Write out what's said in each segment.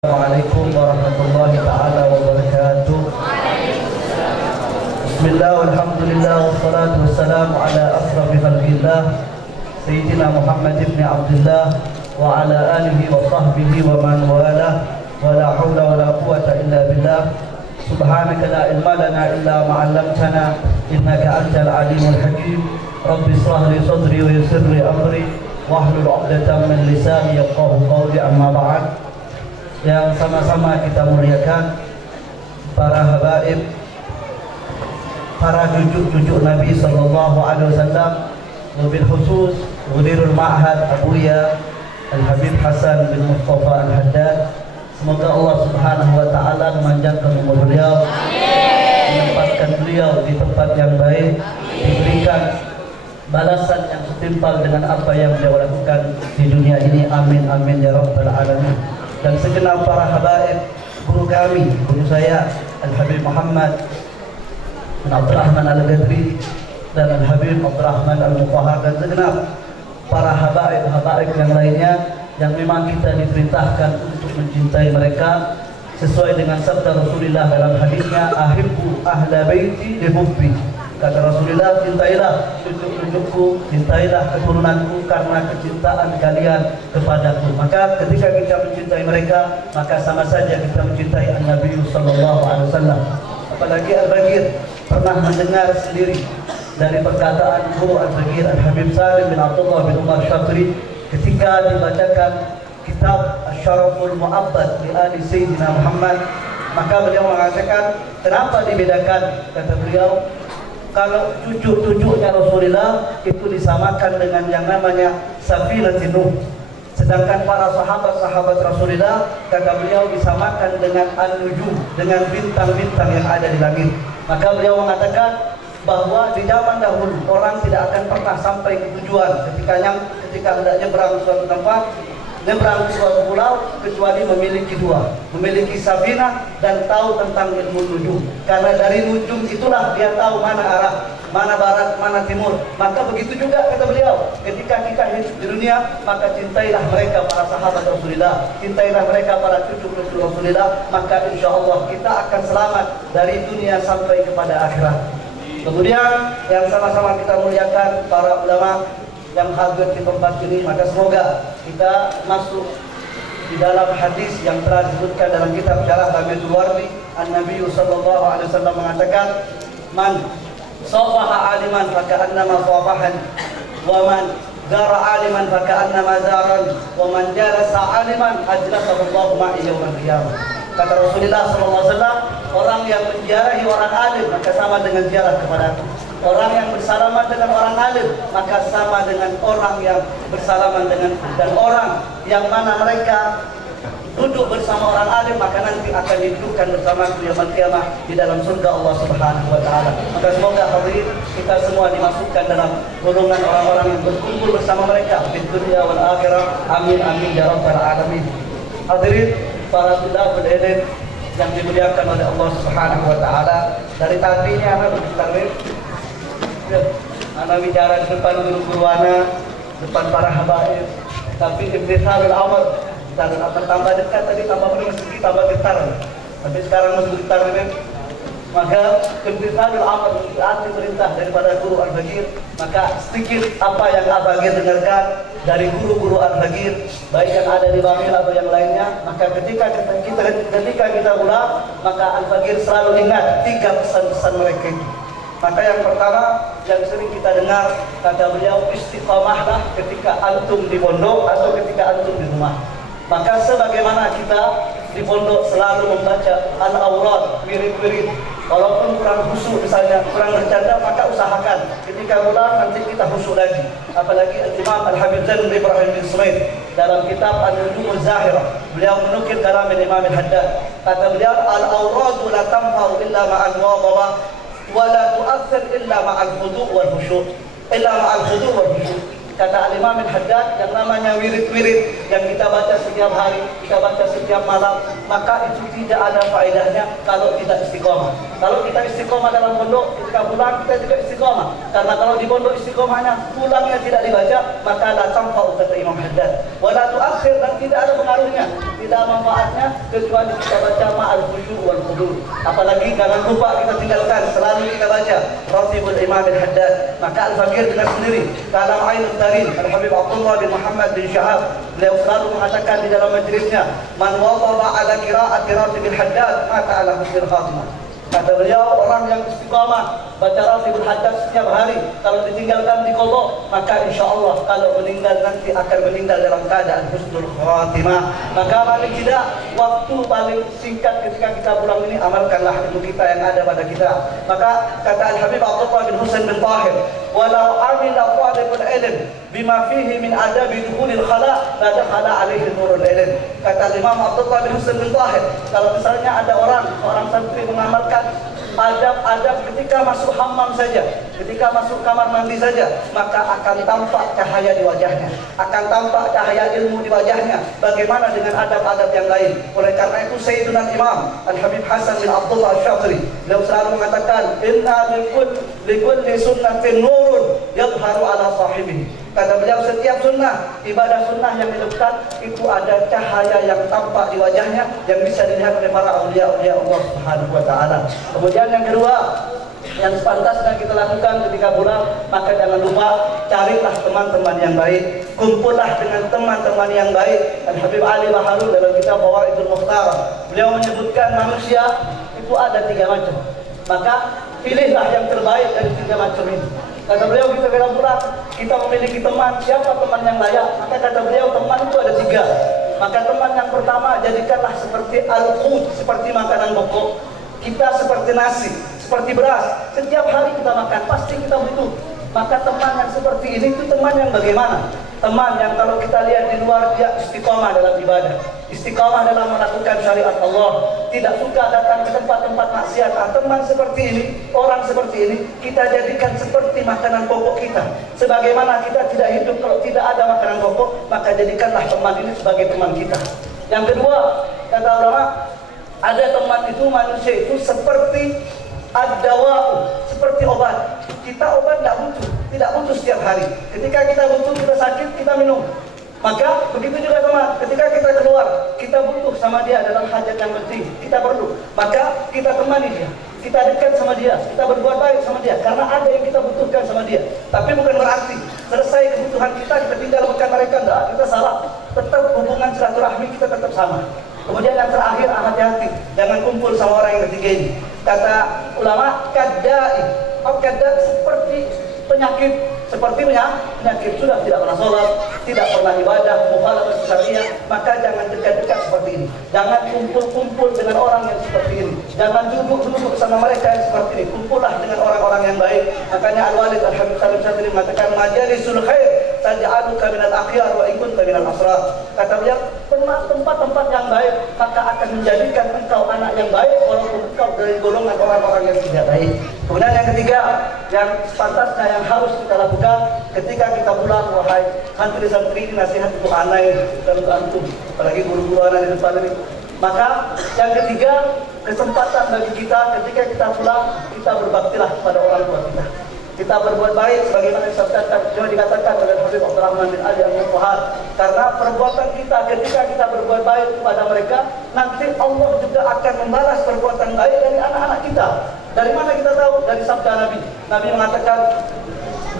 Assalamualaikum warahmatullahi ta'ala wabarakatuh. Bismillah walhamdulillah wassalatu wassalamu ala asrafi khalqillah Sayyidina Muhammad ibn Abdullah wa ala alihi wa sahbihi wa man walah wa la hawla wa la quwata illa billah. Subhanaka la ilma lana illa ma 'allamtana innaka antal alimul hakim. Rabbi shrah li sadri wa yassir li amri wahlul 'uqdatam min lisani yafqahu qawli, amma ba'd. Yang sama-sama kita muliakan para habaib, para cucu-cucu Nabi sallallahu alaihi wasallam, wabil khusus Mudirul Ma'had Abuya Al-Habib Hasan bin Mustafa Al-Haddad. Semoga Allah Subhanahu wa taala memanjangkan umur beliau, menempatkan beliau di tempat yang baik, diberikan balasan yang setimpal dengan apa yang beliau lakukan di dunia ini. Amin amin ya rabbal alamin. Dan segenap para habaib, guru kami, guru saya Al-Habib Muhammad bin Abdurrahman Al-Gadri dan Al-Habib Abdurrahman Al-Mutahhar, dan segenap para habaib yang lainnya yang memang kita diperintahkan untuk mencintai mereka sesuai dengan sabda Rasulullah dalam hadisnya, ahibbu ahla baiti li hubbi. Kata Rasulullah, cintailah cucu-cucuku, cintailah keturunanku karena kecintaan kalian kepadaku. Maka ketika kita mencintai mereka, maka sama saja kita mencintai Nabi sallallahu alaihi wasallam. Apalagi Al-Bagir pernah mendengar sendiri dari perkataan guru Al-Bagir Al-Habib Salim bin Abdullah bin Umar Syafri ketika dibacakan kitab Asy-Syaraful Mu'abbad li Ali Sayyidina Muhammad, maka beliau mengatakan, kenapa dibedakan? Kata beliau, kalau cucu-cucunya Rasulullah itu disamakan dengan yang namanya Safinatin Nuh, sedangkan para sahabat-sahabat Rasulullah, kata beliau, disamakan dengan An-Nujum, dengan bintang-bintang yang ada di langit. Maka beliau mengatakan bahwa di zaman dahulu orang tidak akan pernah sampai ke tujuan ketika hendak nyebrang suatu tempat, nyebrang ke suatu pulau, kecuali memiliki dua, memiliki Safinah dan tahu tentang ilmu nujum. Karena dari nujum itulah dia tahu mana arah, mana barat, mana timur. Maka begitu juga kata beliau, ketika kita hidup di dunia, maka cintailah mereka para sahabat Rasulullah, cintailah mereka para cucu-cucu Rasulullah, maka insya Allah kita akan selamat dari dunia sampai kepada akhirat. Kemudian yang sama-sama kita muliakan para ulama yang hadir di tempat ini, maka semoga kita masuk di dalam hadis yang telah disebutkan dalam kitab Syarah Rabiul Wardi. An-Nabi sallallahu alaihi wasallam mengatakan, man safaha aliman faka'annama safahan, wa man zara aliman faka'annama zaran, wa man jalasa aliman ajlasahu Allahu ma'i yaumil qiyamah. Kata Rasulullah sallallahu alaihi wasallam, orang yang menziarahi orang alim maka sama dengan ziarah kepadaku. Orang yang bersalaman dengan orang alim maka sama dengan orang yang bersalaman dengan, dan orang yang mana mereka duduk bersama orang alim maka nanti akan didudukkan bersama yaumul qiyamah di dalam surga Allah Subhanahu wa taala. Maka semoga hadirin kita semua dimasukkan dalam golongan orang-orang yang berkumpul bersama mereka di dunia wal akhirah. Amin amin ya rabbal alamin. Hadirin para tulabul ilm yang dimuliakan oleh Allah Subhanahu wa taala, dari tadi ini anak bicara di depan guru-guru anak, depan para habaib, tapi imtithalul amr dan akan tambah dekat tadi, tambah bersegi, tambah getar. Tapi sekarang masih getar ini. Maka imtithalul amr, arti perintah daripada guru Al-Bagir, maka sedikit apa yang Al-Bagir dengarkan dari guru-guru Al-Bagir, baik yang ada di Bangil atau yang lainnya. Maka ketika kita ulang, maka Al-Bagir selalu ingat 3 pesan-pesan mereka itu. Maka yang pertama yang sering kita dengar, kata beliau, istiqamahlah ketika antum di pondok atau ketika antum di rumah. Maka sebagaimana kita di pondok selalu membaca al-awrad, wirid-wirid, walaupun kurang khusyuk misalnya, kurang bercanda, maka usahakan ketika pulang nanti kita khusyuk lagi. Apalagi Imam Al-Habib Zain Ibrahim bin Sumaid dalam kitab An-Nujumul Zahirah, beliau menukil kalam Imam Al-Haddad. Kata beliau, al-awradu la tanfa'u illa ma'al muwadhabah wa la tu'athir illa ma'al khudu' wal khusyuk, illa ma'al khudu' wal khusyuk. Kata Imam Al-Haddad, yang namanya wirid-wirid yang kita baca setiap hari, kita baca setiap malam, maka itu tidak ada faedahnya kalau tidak istiqomah. Kalau kita istiqomah dalam pondok, ketika pulang kita juga istiqomah. Karena kalau di pondok istiqomahnya, pulangnya tidak dibaca, maka la tanfa'u, kata Imam Haddad. Wa la tu'akhir, dan tidak ada pengaruhnya. tidak ada manfaatnya kecuali kita baca ma'al khusyuk wal khudu'. Apalagi jangan lupa kita tinggalkan, selalu kita baca Ratibul Imam Al-Haddad. Maka Al-Fakir dengar sendiri dalam Ainul Tarin, Al-Habib Abdullah bin Muhammad bin Syahab, beliau selalu mengatakan di dalam majlisnya, man wadaba ala qira'ati Ratibul Haddad mata ala husnil khatimah. Kata beliau, orang yang istiqamah baca Ratibul Haddad setiap hari, kalau ditinggalkan di qadha, maka insya-Allah kalau meninggal nanti akan meninggal dalam keadaan husnul khatimah. Maka paling tidak waktu paling singkat ketika kita pulang ini, amalkanlah ilmu kita yang ada pada kita. Maka kata Al-Habib Abdullah bin Husain bin Tahir, walau amila talibul ilm bima fihi min adabi dukhulil khala la dakhala alaihi nurul ilm. Kata Imam Abdullah bin Husain bin Tahir, kalau misalnya ada orang santri mengamalkan adab-adab ketika masuk hammam saja, ketika masuk kamar mandi saja, maka akan tampak cahaya di wajahnya, akan tampak cahaya ilmu di wajahnya. Bagaimana dengan adab-adab yang lain? Oleh karena itu Sayyiduna Imam Al-Habib Hasan bin Abdullah Al-Syatri, beliau selalu mengatakan, inna likulli sunnatin nurun yadharu ala sahibihi. Kata beliau, setiap sunnah, ibadah sunnah yang dilakukan itu ada cahaya yang tampak di wajahnya yang bisa dilihat oleh para awliya-awliya Allah Subhanahu wa taala. Kemudian yang kedua, yang sepantasnya kita lakukan ketika pulang, maka jangan lupa carilah teman-teman yang baik, kumpullah dengan teman-teman yang baik. Al-Habib Ali Baharul dalam kitab Fawaidul Mukhtar, beliau menyebutkan manusia itu ada 3 macam. Maka pilihlah yang terbaik dari 3 macam ini. Kata beliau, kita kalau pulang, kita memiliki teman, siapa teman yang layak? Maka kata beliau, teman itu ada 3. Maka teman yang pertama, jadikanlah seperti al-qut, seperti makanan pokok. Kita seperti nasi, seperti beras. Setiap hari kita makan, pasti kita butuh. Maka teman yang seperti ini itu teman yang bagaimana? Teman yang kalau kita lihat di luar, dia istiqamah dalam ibadah, istiqamah dalam melakukan syariat Allah, tidak suka datang ke tempat-tempat maksiat. Teman seperti ini, orang seperti ini, kita jadikan seperti makanan pokok kita. Sebagaimana kita tidak hidup kalau tidak ada makanan pokok, maka jadikanlah teman ini sebagai teman kita. Yang kedua, kata ulama, ada teman itu, manusia itu seperti ad-dawa'u, seperti obat. Kita obat tidak butuh setiap hari. Ketika kita butuh, kita sakit, kita minum. Maka begitu juga teman, ketika kita keluar, kita butuh sama dia dalam hajat yang penting, kita perlu. Maka kita temani dia, kita dekat sama dia, kita berbuat baik sama dia, karena ada yang kita butuhkan sama dia. Tapi bukan berarti selesai kebutuhan kita tinggalkan mereka, enggak, kita salah. Tetap hubungan silaturahmi kita tetap sama. Kemudian yang terakhir, hati-hati, jangan kumpul sama orang yang ketiga ini. Kata ulama, kadai seperti penyakit, sudah tidak pernah sholat, tidak pernah ibadah, mukhalafah syariah, maka jangan dekat-dekat seperti ini. Jangan kumpul-kumpul dengan orang yang seperti ini. Jangan duduk-duduk sama mereka yang seperti ini. Kumpullah dengan orang-orang yang baik. Makanya Al-Walid Al-Habib Salim Syadri mengatakan, majalisul khair taj'aluka minal akhyar wa in kunta minal asrar. Kata beliau, tempat-tempat yang baik maka akan menjadikan engkau anak yang baik walaupun engkau dari golongan orang-orang yang tidak baik. Kemudian yang ketiga, yang sepantasnya yang harus kita lakukan ketika kita pulang, wahai santri-santri, ini nasihat untuk anak, bukan untuk antum, apalagi guru-guru anak di depan ini. Maka yang ketiga, kesempatan bagi kita ketika kita pulang, kita berbaktilah kepada orang tua kita. Kita berbuat baik sebagaimana dikatakan oleh Habib Abdurrahman bin Ali Al-Muqahhar. Karena perbuatan kita ketika kita berbuat baik kepada mereka, nanti Allah juga akan membalas perbuatan baik dari anak-anak kita. Dari mana kita tahu? Dari sabda Nabi. Nabi mengatakan,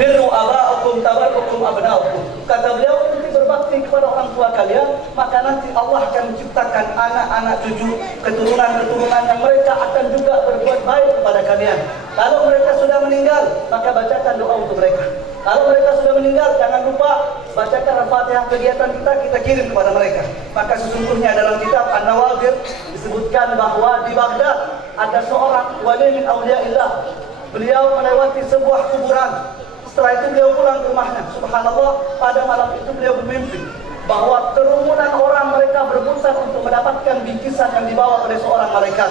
birru aba'akum tabarrukum abna'akum. Kata beliau, nanti berbakti kepada orang tua kalian, maka nanti Allah akan menciptakan anak-anak cucu, keturunan-keturunan yang mereka akan juga berbuat baik kepada kalian. Kalau mereka sudah meninggal, maka bacakan doa untuk mereka. Kalau mereka sudah meninggal, jangan lupa bacakan Al-Fatihah. Kegiatan kita kirim kepada mereka. Maka sesungguhnya dalam kitab An-Nawadir disebutkan bahwa di Baghdad ada seorang wali min awliyaillah. Beliau melewati sebuah kuburan. Setelah itu beliau pulang ke rumahnya. Subhanallah, pada malam itu beliau bermimpi bahwa kerumunan orang mereka berebutan untuk mendapatkan bingkisan yang dibawa oleh seorang malaikat.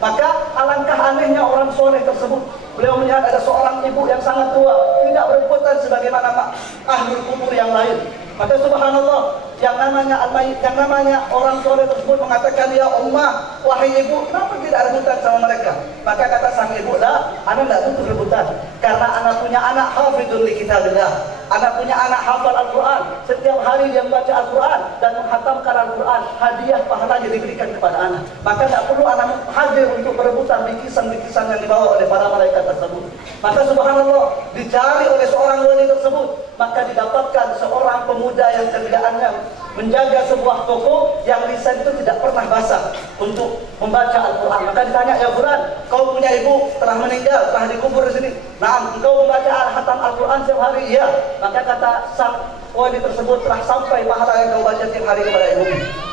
Maka alangkah anehnya orang soleh tersebut. Beliau melihat ada seorang ibu yang sangat tua, tidak berebutan sebagaimana ahli kubur yang lain. Maka subhanallah, yang namanya orang soleh tersebut mengatakan, ya ummah, wahai ibu, kenapa tidak rebutan sama mereka? Maka kata sang ibu, lah, anak tidak butuh rebutan, karena anak punya anak hafidun li kitabillah. Anak punya anak hafal Al-Quran. Setiap hari dia membaca Al-Quran dan menghatamkan Al-Quran, hadiah pahalanya diberikan kepada anak. Maka tidak perlu anak hadir untuk berebutan bikisan-bikisan yang dibawa oleh para malaikat tersebut. Maka subhanallah, dicari oleh seorang wali tersebut, maka didapatkan seorang pemuda yang kerjaannya menjaga sebuah toko yang lisan itu tidak pernah basah untuk membaca Al-Quran. Maka ditanya, ya Fulan, kau punya ibu telah meninggal, telah dikubur di sini. Nah, engkau membaca hatam Al-Quran setiap hari? Iya. Maka kata sang wali tersebut, telah sampai pahala yang kau baca setiap hari kepada ibu.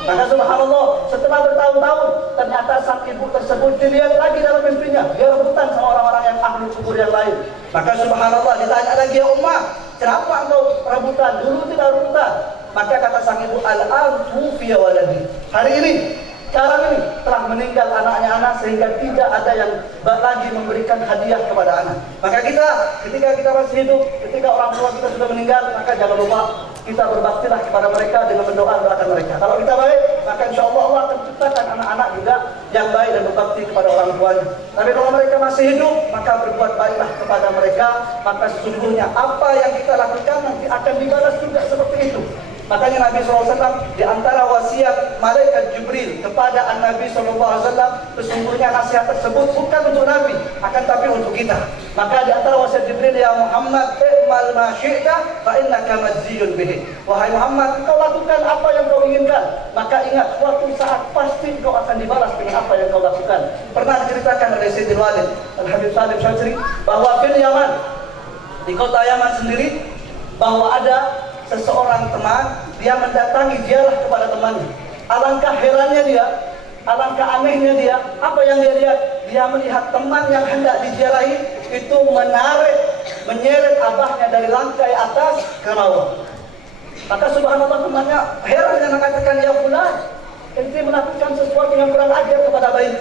Maka subhanallah, setelah bertahun-tahun, ternyata sang ibu tersebut dilihat lagi dalam mimpinya. Dia rebutan sama orang-orang yang ahli kubur yang lain. Maka subhanallah, ditanya lagi, ya Ummah, kenapa engkau rebutan? Dulu tidak rebutan. Maka kata sang ibu, al-an tufiya waladi. Hari ini, sekarang ini telah meninggal anaknya anak, sehingga tidak ada yang lagi memberikan hadiah kepada anak. Maka kita, ketika kita masih hidup, ketika orang tua kita sudah meninggal, maka jangan lupa kita berbaktilah kepada mereka dengan mendoakan mereka. Kalau kita baik, maka insya Allah Allah akan ciptakan anak-anak juga yang baik dan berbakti kepada orang tuanya. Tapi kalau mereka masih hidup, maka berbuat baiklah kepada mereka. Maka sesungguhnya apa yang kita lakukan nanti akan dibalas juga seperti itu. Makanya Nabi SAW di antara wasiat malaikat Jibril kepada Nabi SAW, sesungguhnya nasihat tersebut bukan untuk Nabi, akan tapi untuk kita. Maka di antara wasiat Jibril, ya Muhammad, i'mal ma syi'ta fa innaka majziyun bihi. Wahai Muhammad, engkau lakukan apa yang kau inginkan, maka ingat suatu saat pasti kau akan dibalas dengan apa yang kau lakukan. Pernah diceritakan oleh Sayyidil Walid Al-Habib Salim Syadzili bahwa fil Yaman, di kota Yaman sendiri, bahwa ada seseorang teman, dia mendatangi ziarah kepada temannya. Alangkah herannya dia, alangkah anehnya dia, apa yang dia lihat? Dia melihat teman yang hendak diziarahi itu menyeret abahnya dari lantai atas ke bawah. Maka subhanallah, temannya heran dan mengatakan, ya Fulan, ente melakukan sesuatu yang kurang ajar kepada bayi.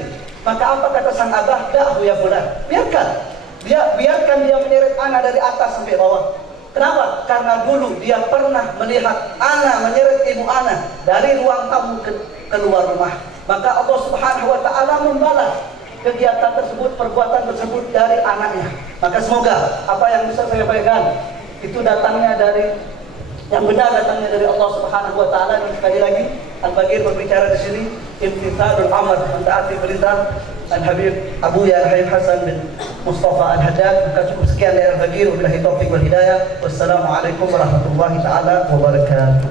Maka apa kata sang abah? Da'hu ya Fulan, biarkan dia menyeret anak dari atas sampai bawah. Kenapa? Karena dulu dia pernah melihat anak menyeret ibu anak dari ruang tamu keluar rumah. Maka Allah Subhanahu wa Ta'ala membalas kegiatan tersebut, perbuatan tersebut dari anaknya. Maka semoga apa yang bisa saya sampaikan itu datangnya dari yang benar, datangnya dari Allah Subhanahu wa Ta'ala. Dan sekali lagi Al-Bagir berbicara di sini, imtithalul amr, mentaati perintah Al-Habib Abuya Al-Habib Hasan bin Mustafa Al-Haddad. Maka cukup sekian dari Al-Bagir. Wabillahi taufiq wal hidayah. Wassalamualaikum warahmatullahi taala wabarakatuh.